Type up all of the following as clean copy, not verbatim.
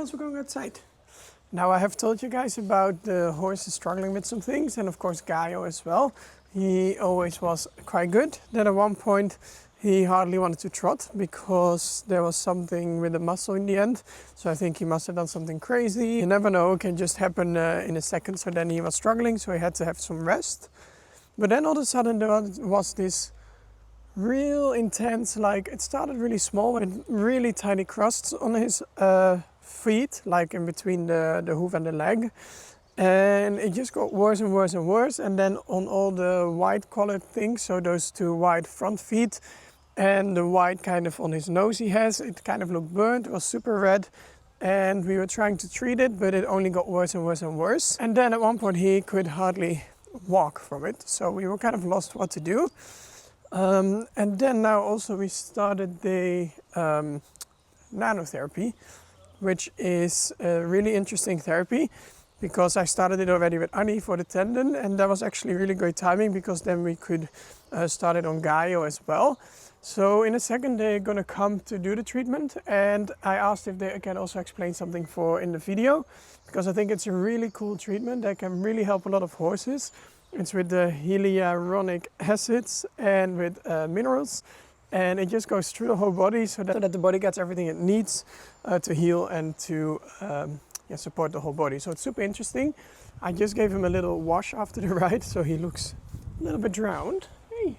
girls, we're going outside. Now I have told you guys about the horses struggling with some things, and of course Gaio as well. He always was quite good. Then at one point he hardly wanted to trot because there was something with the muscle in the end. So I think he must have done something crazy. You never know, it can just happen in a second. So then he was struggling, so he had to have some rest. But then all of a sudden there was this real intense, like it started really small with really tiny crusts on his feet, like in between the hoof and the leg. And it just got worse and worse and worse. And then on all the white colored things, so those two white front feet and the white kind of on his nose he has, it kind of looked burnt, it was super red. And we were trying to treat it, but it only got worse and worse and worse. And then at one point he could hardly walk from it. So we were kind of lost what to do. And then now also we started the nanotherapy, which is a really interesting therapy because I started it already with Annie for the tendon, and that was actually really great timing because then we could start it on Gaio as well. So in a second they're gonna come to do the treatment, and I asked if they can also explain something in the video because I think it's a really cool treatment that can really help a lot of horses. It's with the hyaluronic acids and with minerals, and it just goes through the whole body so that the body gets everything it needs to heal and to support the whole body. So it's super interesting. I just gave him a little wash after the ride, so he looks a little bit drowned. Hey,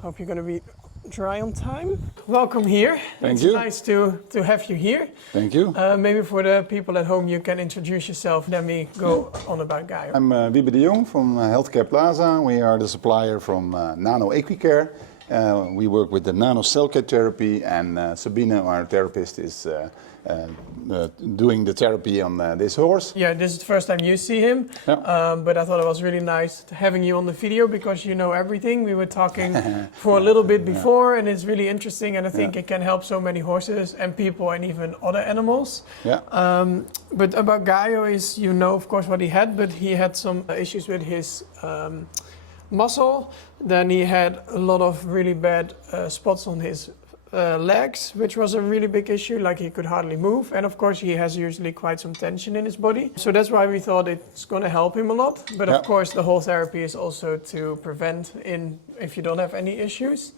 hope you're going to be dry on time. Welcome here. Thank you. It's nice to have you here. Thank you. Maybe for the people at home you can introduce yourself, then we go on about Gaio. I'm Wybe de Jong from Healthcare Plaza. We are the supplier from Nano CellCare. We work with the Nano CellCare therapy, and Sabine, our therapist, is doing the therapy on this horse. Yeah, this is the first time you see him, but I thought it was really nice having you on the video because you know everything. We were talking for a little bit before, and it's really interesting, and I think it can help so many horses and people and even other animals. Yeah. But about Gaio is, you know, of course, what he had, but he had some issues with his muscle. Then he had a lot of really bad spots on his legs, which was a really big issue, like he could hardly move, and of course he has usually quite some tension in his body, so that's why we thought it's going to help him a lot. But of course the whole therapy is also to prevent if you don't have any issues.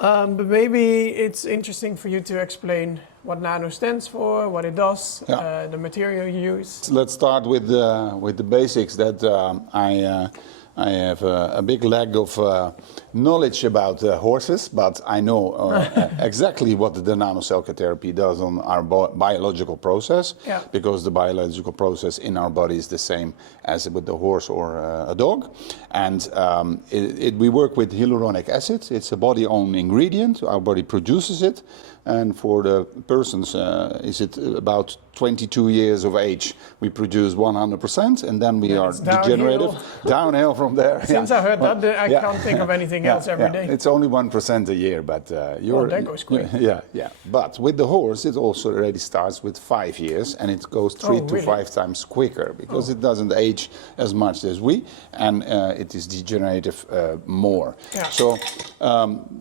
But maybe it's interesting for you to explain what Nano stands for, what it does, the material you use. Let's start with the basics. That I have a big lack of knowledge about horses, but I know exactly what the Nano CellCare therapy does on our biological process, because the biological process in our body is the same as with the horse or a dog. And we work with hyaluronic acid. It's a body-owned ingredient. Our body produces it. And for the persons, is it about 22 years of age, we produce 100%, and then we are degenerative. Downhill from there. Since I heard that, I can't think of anything else every day. It's only 1% a year, but that goes quick. Yeah. But with the horse, it also already starts with 5 years, and it goes 3 to 5 times quicker because it doesn't age as much as we, and it is degenerative more. So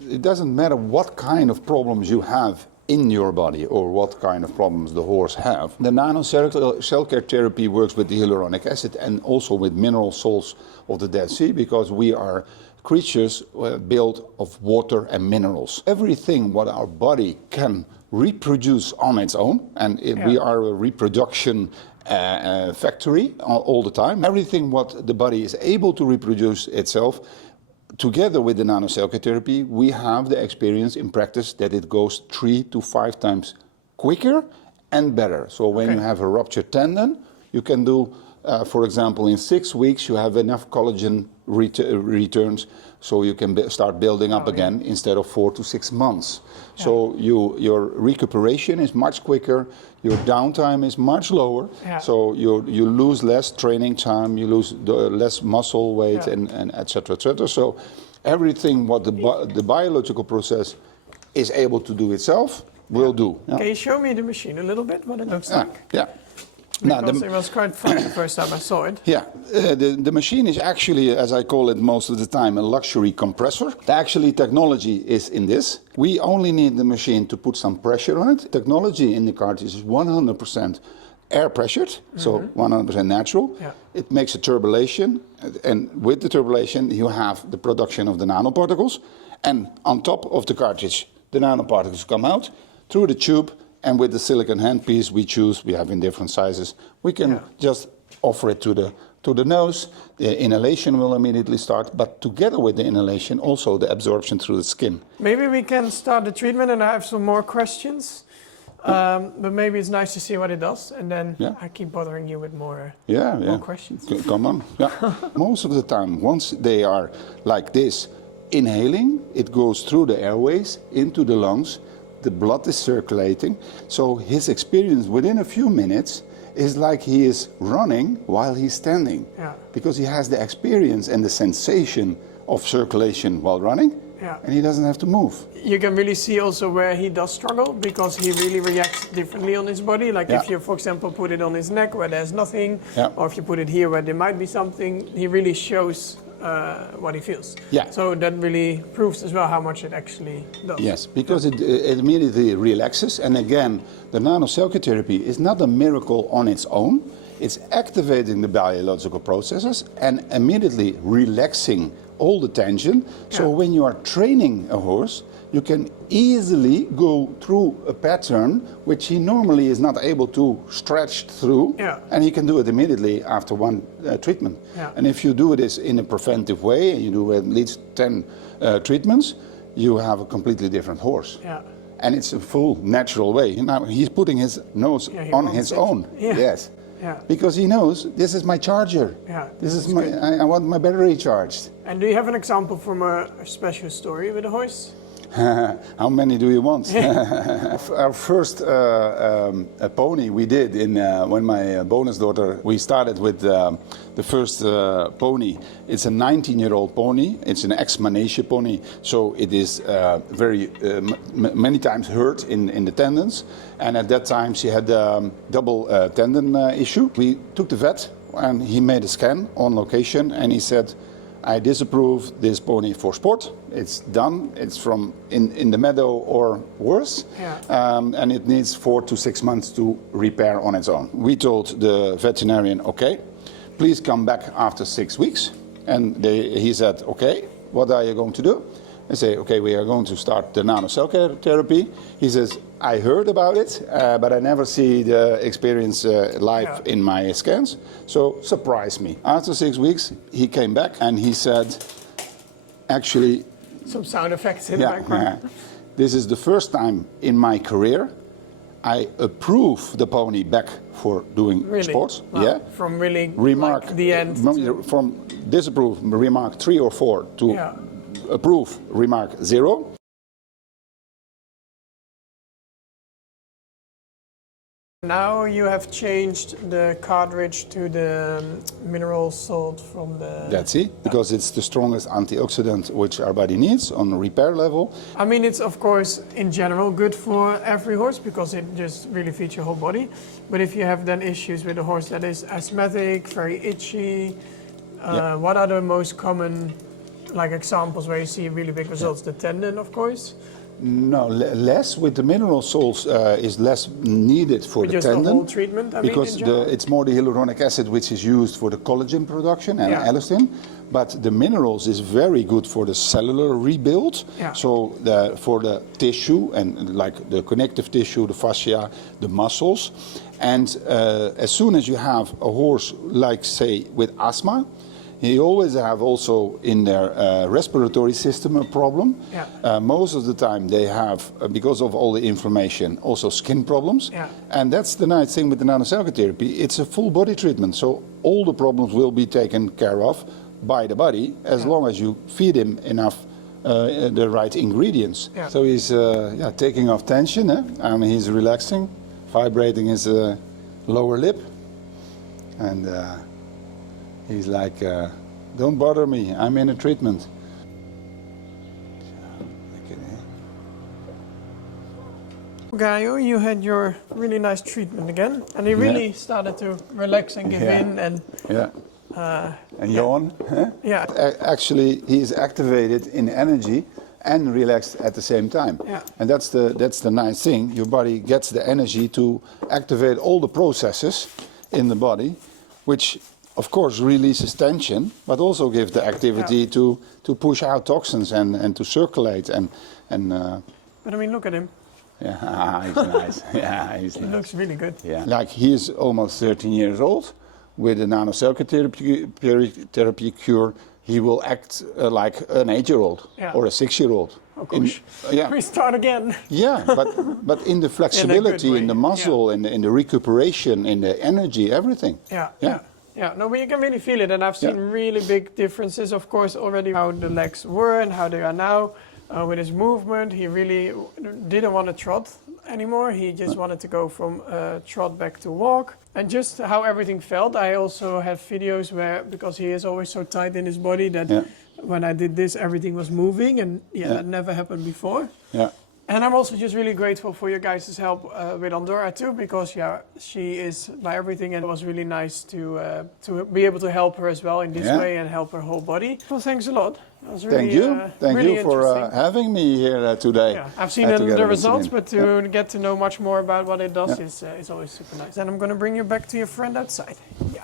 it doesn't matter what kind of problems you have in your body or what kind of problems the horse have. The Nano CellCare therapy works with the hyaluronic acid and also with mineral salts of the Dead Sea, because we are creatures built of water and minerals. Everything what our body can reproduce on its own, and we are a reproduction factory all the time. Everything what the body is able to reproduce itself, together with the Nano CellCare therapy, we have the experience in practice that it goes 3 to 5 times quicker and better. So when you have a ruptured tendon, you can do, for example, in 6 weeks, you have enough collagen returns, so you can start building up again instead of 4 to 6 months. So your recuperation is much quicker, your downtime is much lower, so you lose less training time, you lose less muscle weight, and et cetera, et cetera. So everything what the biological process is able to do itself will do. Can you show me the machine a little bit, what it looks like? Yeah. Because it was quite fun the first time I saw it. Yeah, the machine is actually, as I call it most of the time, a luxury compressor. Actually, technology is in this. We only need the machine to put some pressure on it. Technology in the cartridge is 100% air pressured, so 100% natural. Yeah. It makes a turbulation, and with the turbulation you have the production of the nanoparticles, and on top of the cartridge the nanoparticles come out through the tube, and with the silicon handpiece we have in different sizes, we can just offer it to the nose. The inhalation will immediately start, but together with the inhalation also the absorption through the skin. Maybe we can start the treatment, and I have some more questions. But maybe it's nice to see what it does, and then I keep bothering you with more questions. Come on. Yeah. Most of the time, once they are like this, inhaling, it goes through the airways into the lungs. The blood is circulating, so his experience within a few minutes is like he is running while he's standing, because he has the experience and the sensation of circulation while running, and he doesn't have to move. You can really see also where he does struggle, because he really reacts differently on his body. Like if you, for example, put it on his neck where there's nothing, or if you put it here where there might be something, he really shows what he feels. Yeah. So that really proves as well how much it actually does. Yes, because it immediately relaxes. And again, the Nano CellCare therapy is not a miracle on its own. It's activating the biological processes and immediately relaxing all the tension. So when you are training a horse, you can easily go through a pattern which he normally is not able to stretch through, and he can do it immediately after one treatment. And if you do this in a preventive way, and you do at least 10 treatments, you have a completely different horse. And it's a full natural way. Now he's putting his nose on his own. Yes. Because he knows this is my charger. This is my. I want my battery charged. And do you have an example from a special story with a horse? How many do you want? Our first pony we did when my bonus daughter, we started with the first pony. It's a 19-year-old pony. It's an ex-manege pony, so it is very many times hurt in the tendons. And at that time she had double tendon issue. We took the vet and he made a scan on location, and he said, I disapprove this pony for sport. It's done. It's from in the meadow or worse. And it needs 4 to 6 months to repair on its own. We told the veterinarian, okay, please come back after 6 weeks. And he said, okay, what are you going to do? I say, okay, we are going to start the Nano CellCare therapy. He says, I heard about it, but I never see the experience live in my scans. So surprise me. After 6 weeks, he came back and he said, actually... Some sound effects in the background. This is the first time in my career I approve the pony back for doing sports. Wow. From really remark like the end. From disapprove remark 3 or 4 to approve remark 0. Now you have changed the cartridge to the mineral salt from the... That's it, because it's the strongest antioxidant which our body needs on a repair level. I mean, it's of course in general good for every horse because it just really feeds your whole body. But if you have then issues with a horse that is asthmatic, very itchy, what are the most common examples where you see really big results? The tendon, of course. No, less with the mineral salts is less needed for the tendon. The whole treatment, because it's more the hyaluronic acid which is used for the collagen production and elastin. But the minerals is very good for the cellular rebuild. So for the tissue and like the connective tissue, the fascia, the muscles. And as soon as you have a horse like say with asthma, you always have also in their respiratory system a problem. Most of the time they have, because of all the inflammation, also skin problems. And that's the nice thing with the Nano CellCare therapy. It's a full body treatment, so all the problems will be taken care of by the body as long as you feed him enough the right ingredients. So he's taking off tension, and he's relaxing, vibrating his lower lip, and he's like, don't bother me, I'm in a treatment. Gaio, you had your really nice treatment again, and he really started to relax and give in and and yawn. Huh? yeah. Actually, he is activated in energy and relaxed at the same time. Yeah. And that's the nice thing. Your body gets the energy to activate all the processes in the body, which of course releases tension, but also give the activity to push out toxins and to circulate and. But I mean, look at him. Yeah, he's nice. Yeah, he's nice. He looks really good. Yeah, like he is almost 13 years old. With the Nano CellCare therapy cure, he will act like an 8-year-old or a 6-year-old. Oh gosh. We start again. Yeah, but in the flexibility, in the muscle, in the recuperation, in the energy, everything. Yeah, no, but you can really feel it, and I've seen really big differences, of course, already how the legs were and how they are now. With his movement, he really didn't want to trot anymore. He just wanted to go from trot back to walk. And just how everything felt, I also have videos where, because he is always so tight in his body, that when I did this, everything was moving, and that never happened before. Yeah. And I'm also just really grateful for your guys' help with Andorra too, because she is my everything, and it was really nice to be able to help her as well in this way and help her whole body. Well, thanks a lot. That was really, Thank really you for having me here today. Yeah, I've seen the results, but to get to know much more about what it does is always super nice. And I'm going to bring you back to your friend outside. Yeah.